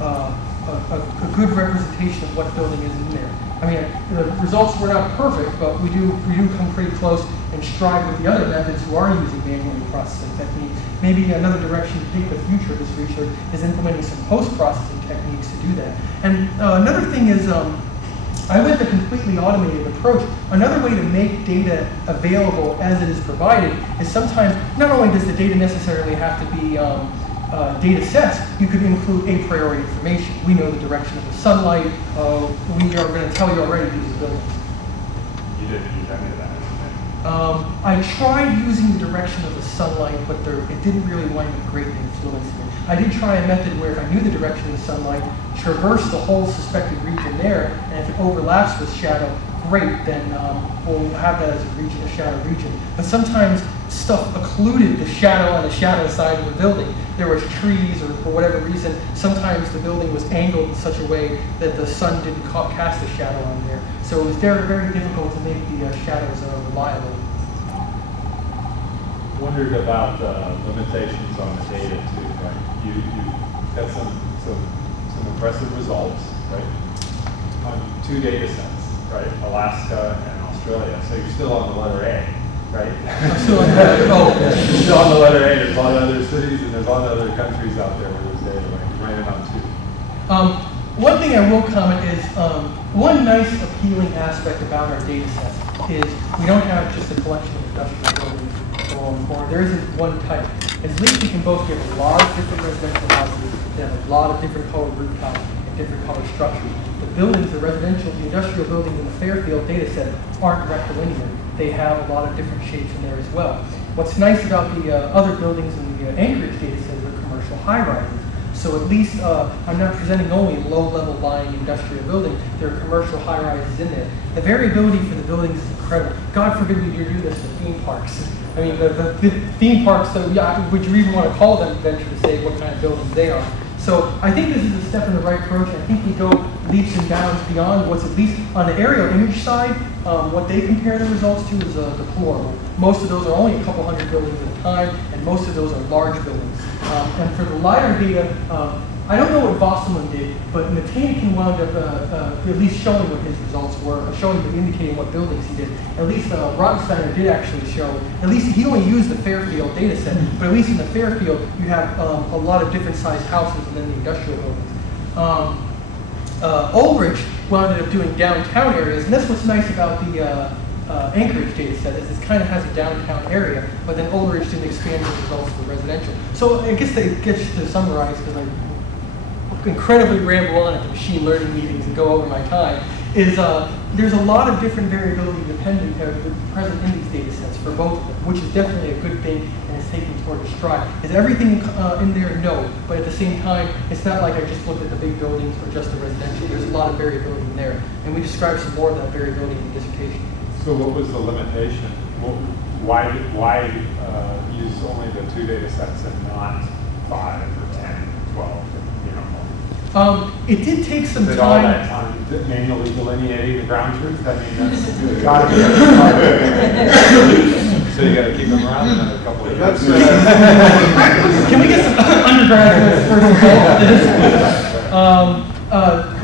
a good representation of what building is in there. I mean, the results were not perfect, but we do come pretty close and strive with the other methods who are using manual processing techniques. Maybe another direction to take the future of this research is implementing some post-processing techniques to do that. And another thing is, I went the completely automated approach. Another way to make data available as it is provided is sometimes, not only does the data necessarily have to be data sets, you could include a priori information. We know the direction of the sunlight. We are going to tell you already these are buildings. You didn't use any of that. I tried using the direction of the sunlight, but it didn't really wind up greatly influencing me. I did try a method where if I knew the direction of the sunlight, traverse the whole suspected region there, and if it overlaps with shadow, great, then we'll have that as a shadow region. But sometimes stuff occluded the shadow on the shadow side of the building. There was trees, or for whatever reason, sometimes the building was angled in such a way that the sun didn't cast a shadow on there. So it was very, very difficult to make the shadows reliable. Wondered about limitations on the data too, right? You had some impressive results, right? On 2 data sets, right? Alaska and Australia. So you're still on the letter A, right? I'm still on the letter A. You're still on the letter A. There's a lot of other cities and there's a lot of other countries out there where there's data, right? You ran it on 2. One thing I will comment is, one nice appealing aspect about our data sets is we don't have just a collection of industrial buildings, or there isn't one type. At least we can both give a lot of different residential houses that have a lot of different colored rooftops and different colored structures. The buildings, the residential, the industrial buildings in the Fairfield data set aren't rectilinear. They have a lot of different shapes in there as well. What's nice about the other buildings in the Anchorage data set are commercial high-rises. So at least I'm not presenting only a low-level lying industrial building. There are commercial high-rises in there. The variability for the buildings is incredible. God forbid we do this with theme parks. I mean, the theme parks, so yeah, would you even want to call them, venture to say what kind of buildings they are. So I think this is a step in the right approach. I think we go leaps and bounds beyond what's at least on the aerial image side. What they compare the results to is deplorable. Most of those are only a couple hundred buildings at a time, and most of those are large buildings. And for the LiDAR data, I don't know what Bosselman did, but Matanikin wound up at least showing what his results were, indicating what buildings he did. At least Rottensteiner did actually show, at least he only used the Fairfield data set, but at least in the Fairfield, you have a lot of different sized houses and then the industrial buildings. Ulrich wound up doing downtown areas, and that's what's nice about the Anchorage data set, is it kind of has a downtown area, but then Ulrich didn't expand the results for residential. So I guess that gets to summarize, because I incredibly ramble on at the machine learning meetings and go over my time, is there's a lot of different variability present in these data sets for both of them, which is definitely a good thing and is taken toward a stride. Is everything in there? No, but at the same time, it's not like I just looked at the big buildings or just the residential. There's a lot of variability in there, and we describe some more of that variability in the dissertation. So what was the limitation? Why use only the 2 data sets and not 5 or 10, 12? It did take some time. All that time manually delineating the ground truth? I mean, that's got to be. So you got to keep them around another couple of years. Can we get some undergraduates first of all?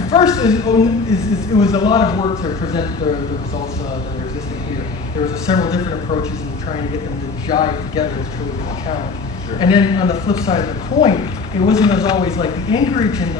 First is it was a lot of work to present the results that are existing here. There was several different approaches, and trying to get them to jive together was truly a challenge. Sure. And then on the flip side of the coin, it wasn't as always like the Anchorage and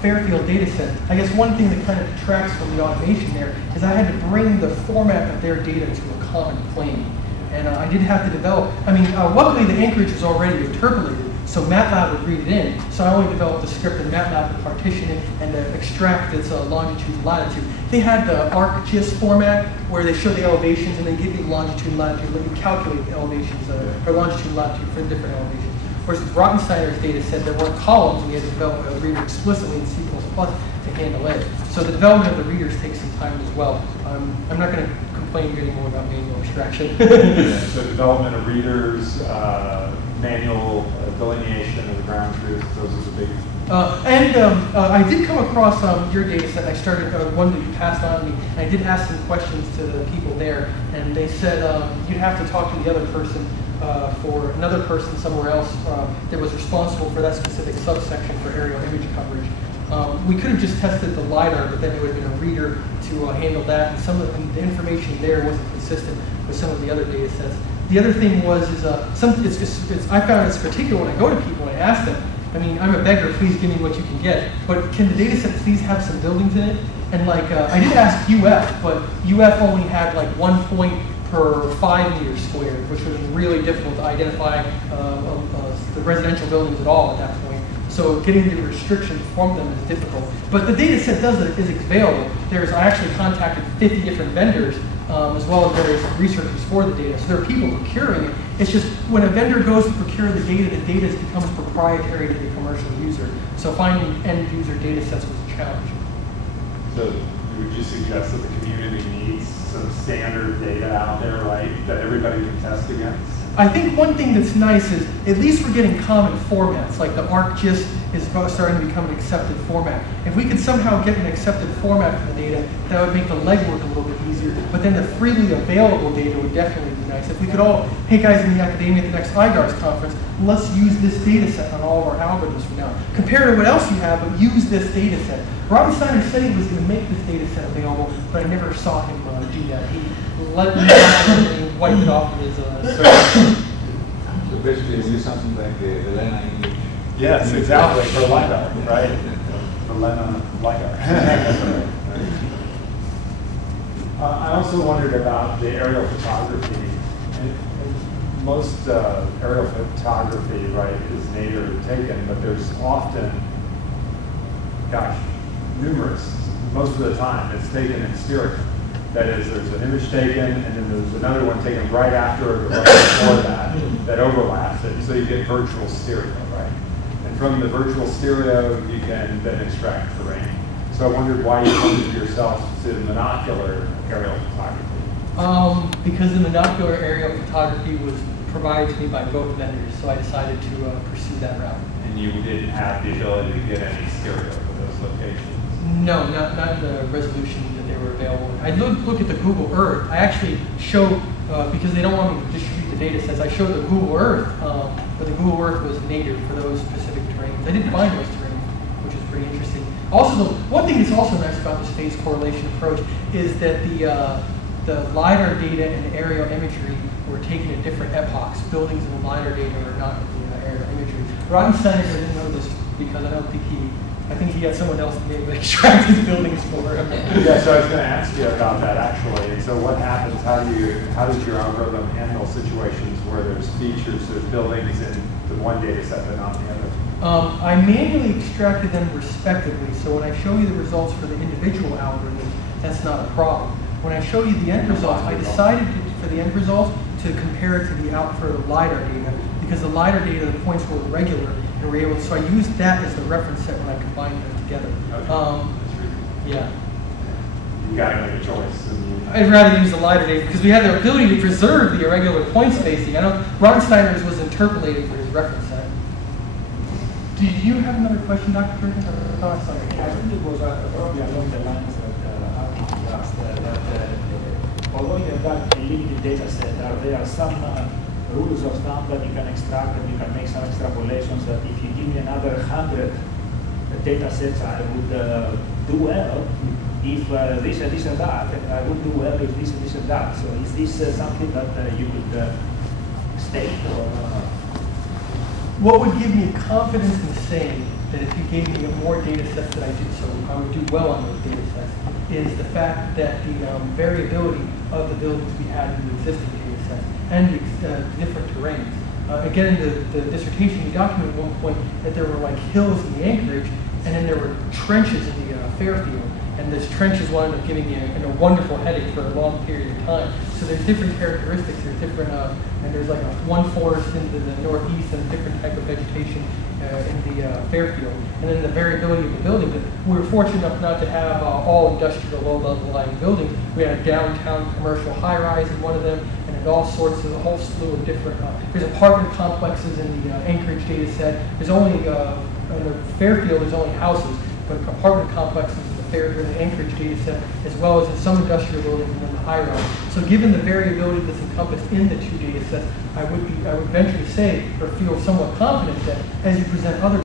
Fairfield data set. I guess one thing that kind of detracts from the automation there is I had to bring the format of their data to a common plane. And I did have to develop, luckily the Anchorage was already interpolated, so MATLAB would read it in. So I only developed a script in MATLAB to partition it and to extract its longitude and latitude. They had the ArcGIS format where they show the elevations and they give you longitude and latitude, let you calculate the elevations, or longitude and latitude for different elevations. Whereas Rottensteiner's data said there weren't columns, and we had to develop a reader explicitly in C++ to handle it. So the development of the readers takes some time as well. I'm not going to complain anymore about manual abstraction. So development of readers, manual delineation of the ground truth, those are the big. I did come across your data set. I started one that you passed on to me, and I did ask some questions to the people there, and they said you'd have to talk to the other person for another person somewhere else that was responsible for that specific subsection for aerial image coverage. We could have just tested the LiDAR, but then it would have been a reader to handle that, and some of the information there wasn't consistent with some of the other data sets. The other thing was, I found it's particular when I go to people and I ask them, I mean, I'm a beggar, please give me what you can get, but can the data set please have some buildings in it? And like, I did ask UF, but UF only had like 1 point per 5 meters squared, which was really difficult to identify the residential buildings at all at that point. So getting the restrictions from them is difficult. But the data set is available. I actually contacted 50 different vendors, as well as various researchers for the data. So there are people procuring it. It's just when a vendor goes to procure the data becomes proprietary to the commercial user. So finding end user data sets was a challenge. So would you suggest that the community needs some standard data out there, right, that everybody can test against? I think one thing that's nice is at least we're getting common formats, like the ArcGIS is starting to become an accepted format. If we could somehow get an accepted format for the data, that would make the legwork a little bit easier, but then the freely available data would definitely be nice. If we could all, hey guys in the academia at the next IGARS conference, let's use this data set on all of our algorithms from now. Compare to what else you have, but use this data set. Robin Steiner said he was going to make this data set available, but I never saw him do that. He let me and wiped it off of his server. So basically, we use something like the Lena English. Yes, exactly, for LiDAR, right? For Lena LiDAR. I also wondered about the aerial photography. And most aerial photography, right, is nadir taken, but there's often, numerous, most of the time, it's taken in spherical. That is, there's an image taken, and then there's another one taken right after or right before that overlaps it, so you get virtual stereo, right? And from the virtual stereo, you can then extract terrain. So I wondered why you limited yourself to monocular aerial photography. Because the monocular aerial photography was provided to me by both vendors, so I decided to pursue that route. And you didn't have the ability to get any stereo for those locations? No, not the resolution that they were available. I look at the Google Earth. I actually show, because they don't want me to distribute the data sets, I showed the Google Earth, but the Google Earth was native for those specific terrains. I didn't find those terrains, which is pretty interesting. Also, one thing that's also nice about this phase correlation approach is that the LiDAR data and aerial imagery were taken at different epochs. Buildings in the LiDAR data are not in the aerial imagery. Rottenstein didn't know this because I think he had someone else to be able to extract his buildings for him. Yeah, so I was going to ask you about that actually. And so what happens, how does your algorithm handle situations where there's features, there's buildings in the one data set but not the other? I manually extracted them respectively, so when I show you the results for the individual algorithms, that's not a problem. When I show you the end results, I decided for the end results to compare it to the LiDAR data, because the LiDAR data, the points were irregular, and we're able to, so I used that as the reference set when I combined them together. Okay. Yeah. You got to make a choice. I'd rather use the LiDAR data because we had the ability to preserve the irregular point spacing. I know Rottensteiner's was interpolated for his reference set. Do you have another question, Dr. Perkins? Oh, sorry. I think it was probably along the lines that Archie asked, that although you have got a limited data set, there are some rules of thumb that you can extract, and you can make some extrapolations that if you give me another 100 data sets, I would do well if this and this and that, and I would do well if this and this and that. So is this something that you could state? Or, What would give me confidence in saying that if you gave me more data sets that I did so, I would do well on those data sets, is the fact that the variability of the buildings we had in the existing data sets and the different terrains. Again, in the dissertation, we documented at one point that there were like hills in the anchorage, and then there were trenches in the Fairfield. And those trenches wound up giving me a wonderful headache for a long period of time. So there's different characteristics. There's different, and there's like one forest into the northeast and a different type of vegetation in the Fairfield. And then the variability of the building. But we were fortunate enough not to have all industrial low-level lying buildings. We had a downtown commercial high-rise in one of them, and then all sorts of a whole slew of different. There's apartment complexes in the Anchorage data set. There's only in the Fairfield. There's only houses, but apartment complexes in the Anchorage data set, as well as in some industrial buildings and then the high rise. So given the variability that's encompassed in the two data sets, I would venture to say, or feel somewhat confident that as you present other